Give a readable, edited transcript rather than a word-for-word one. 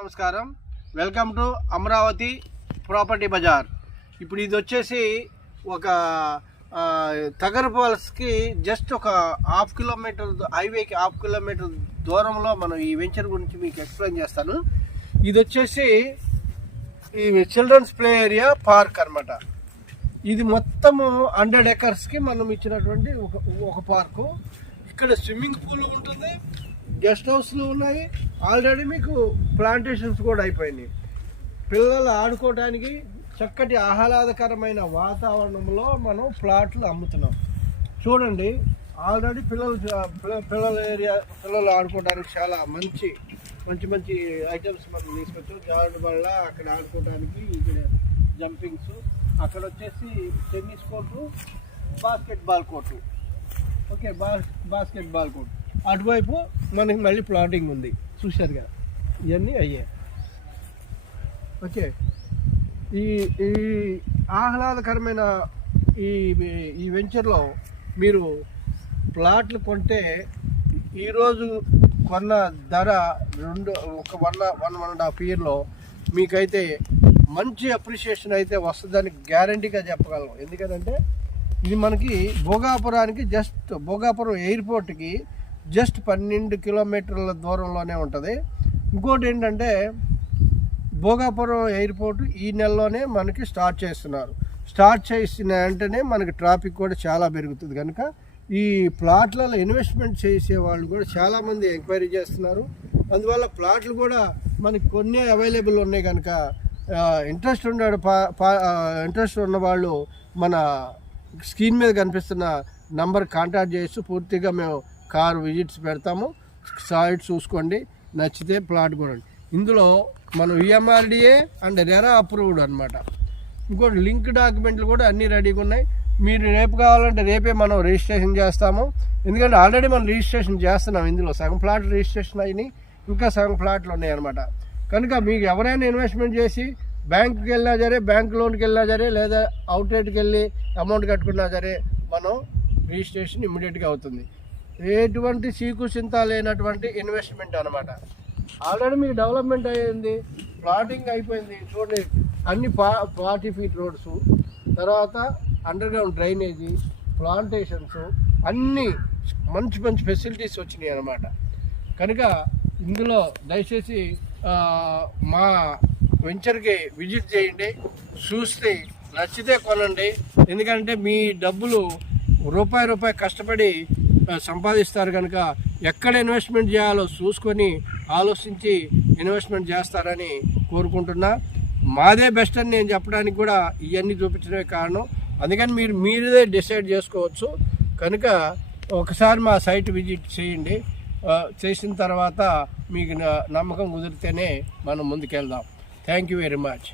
నమస్కారం, welcome to Amaravati property bazaar. ఇప్పుడు ఇది వచ్చేసి ఒక తగరపాల్స్కి జస్ట్ ఒక హాఫ్ కిలోమీటర్ హైవేకి హాఫ్ కిలోమీటర్ దూరంలో మనం ఈ వెంచర్ గురించి మీకు ఎక్స్ప్లెయిన్ చేస్తాను. ఇది వచ్చేసి ఈ చిల్డ్రన్స్ ప్లే ఏరియా పార్క్ అన్నమాట. ఇది మొత్తము 100 ఎకర్స్కి మనం ఇచ్చినటువంటి ఒక పార్కు. ఇక్కడ స్విమ్మింగ్ పూల్ ఉంటుంది, గెస్ట్ హౌస్లు ఉన్నాయి, ఆల్రెడీ మీకు ప్లాంటేషన్స్ కూడా అయిపోయినాయి. పిల్లలు ఆడుకోవడానికి చక్కటి ఆహ్లాదకరమైన వాతావరణంలో మనం ప్లాట్లు అమ్ముతున్నాం. చూడండి, ఆల్రెడీ పిల్లల ఏరియా, పిల్లలు ఆడుకోవడానికి చాలా మంచి ఐటమ్స్ మనం తీసుకొచ్చాం. జారుడు బళ్ళ, అక్కడ ఆడుకోవడానికి, ఇక్కడ జంపింగ్స్, అక్కడ వచ్చేసి tennis court, basketball court. Okay, basketball court. అటువైపు మనకి మళ్ళీ ప్లాటింగ్ ఉంది, చూశారుగా, ఇవన్నీ అయ్యాయి. ఓకే, ఈ ఆహ్లాదకరమైన ఈ వెంచర్లో మీరు ప్లాట్లు కొంటే ఈరోజు కొన్న ధర 1.5 ఇయర్లో మీకైతే మంచి అప్రిషియేషన్ అయితే వస్తుందని గ్యారంటీగా చెప్పగలం. ఎందుకంటే ఇది మనకి భోగాపురం ఎయిర్పోర్ట్కి జస్ట్ 12 కిలోమీటర్ల దూరంలోనే ఉంటుంది. ఇంకోటి ఏంటంటే, భోగాపురం ఎయిర్పోర్ట్ ఈ నెలలోనే మనకి స్టార్ట్ చేస్తున్నారు. స్టార్ట్ చేసిన వెంటనే మనకి ట్రాఫిక్ కూడా చాలా పెరుగుతుంది. కనుక ఈ ప్లాట్లలో ఇన్వెస్ట్మెంట్ చేసే వాళ్ళు కూడా చాలామంది ఎంక్వైరీ చేస్తున్నారు. అందువల్ల ప్లాట్లు కూడా మనకి కొన్ని అవైలబుల్ ఉన్నాయి. కనుక ఇంట్రెస్ట్ ఉన్న వాళ్ళు మన స్క్రీన్ మీద కనిపిస్తున్న నంబర్ కాంటాక్ట్ చేసి పూర్తిగా మేము కార్ విజిట్స్ పెడతాము. సైట్ చూసుకోండి, నచ్చితే ప్లాట్ కొనండి. ఇందులో మనం ఈఎంఆర్డిఏ అండ్ రెరా అప్రూవ్డ్ అనమాట. ఇంకోటి లింక్ డాక్యుమెంట్లు కూడా అన్నీ రెడీగా ఉన్నాయి. మీరు రేపు కావాలంటే రేపే మనం రిజిస్ట్రేషన్ చేస్తాము. ఎందుకంటే ఆల్రెడీ మనం రిజిస్ట్రేషన్ చేస్తున్నాం. ఇందులో సగం ప్లాట్ రిజిస్ట్రేషన్ అయినాయి, ఇంకా సగం ప్లాట్లు ఉన్నాయి అనమాట. కనుక మీకు ఎవరైనా ఇన్వెస్ట్మెంట్ చేసి బ్యాంకుకి వెళ్ళినా సరే, బ్యాంక్ లోన్కి వెళ్ళినా సరే, లేదా అవుట్లెట్కి వెళ్ళి అమౌంట్ కట్టుకున్నా సరే, మనం రిజిస్ట్రేషన్ ఇమ్మీడియట్గా అవుతుంది. ఎటువంటి చీకుచింత లేనటువంటి ఇన్వెస్ట్మెంట్ అనమాట. ఆల్రెడీ మీకు డెవలప్మెంట్ అయ్యింది, ప్లాటింగ్ అయిపోయింది. చూడండి, అన్ని 40 ఫీట్ రోడ్స్, తర్వాత అండర్ గ్రౌండ్ డ్రైనేజీ, ప్లాంటేషన్స్, అన్నీ మంచి ఫెసిలిటీస్ వచ్చినాయి అనమాట. కనుక ఇందులో దయచేసి మా వెంచర్కి విజిట్ చేయండి, చూస్తే నచ్చితే కొనండి. ఎందుకంటే మీ డబ్బులు రూపాయి కష్టపడి సంపాదిస్తారు. కనుక ఎక్కడ ఇన్వెస్ట్మెంట్ చేయాలో చూసుకొని ఆలోచించి ఇన్వెస్ట్మెంట్ చేస్తారని కోరుకుంటున్నా. మాదే బెస్ట్ అని నేను చెప్పడానికి కూడా ఇవన్నీ చూపించడమే కారణం. అందుకని మీరే డిసైడ్ చేసుకోవచ్చు. కనుక ఒకసారి మా సైట్ విజిట్ చేయండి. చేసిన తర్వాత మీకు నమ్మకం కుదిరితేనే మనం ముందుకెళ్దాం. Thank you very much.